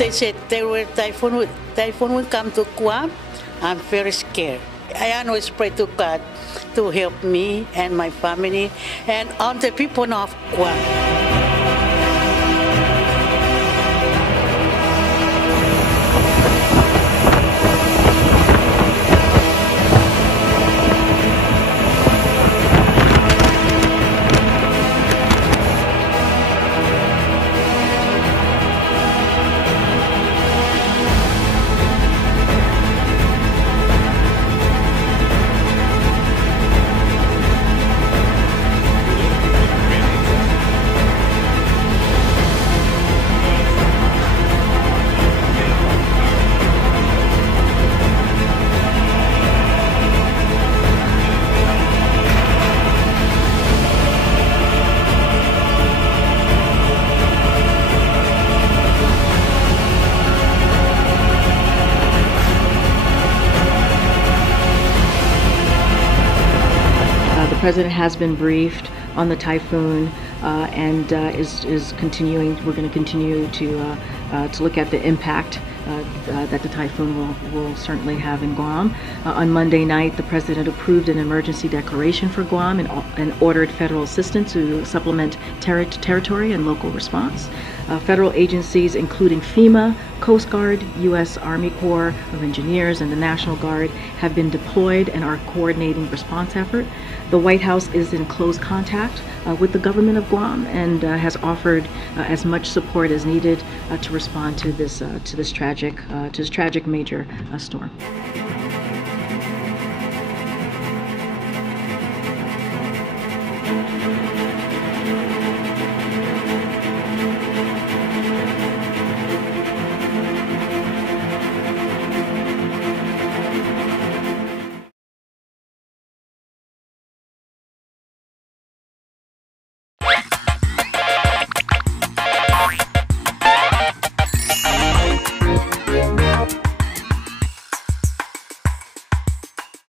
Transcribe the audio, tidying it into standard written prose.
they said typhoon will come to Guam, I'm very scared. I always pray to God to help me and my family and all the people of Guam. The President has been briefed on the typhoon and is continuing. We're going to continue to look at the impact that the typhoon will certainly have in Guam. On Monday night, the President approved an emergency declaration for Guam and ordered federal assistance to supplement territory and local response. Federal agencies, including FEMA, Coast Guard, U.S. Army Corps of Engineers, and the National Guard, have been deployed and are coordinating response effort. The White House is in close contact with the government of Guam and has offered as much support as needed to respond to this tragic major storm.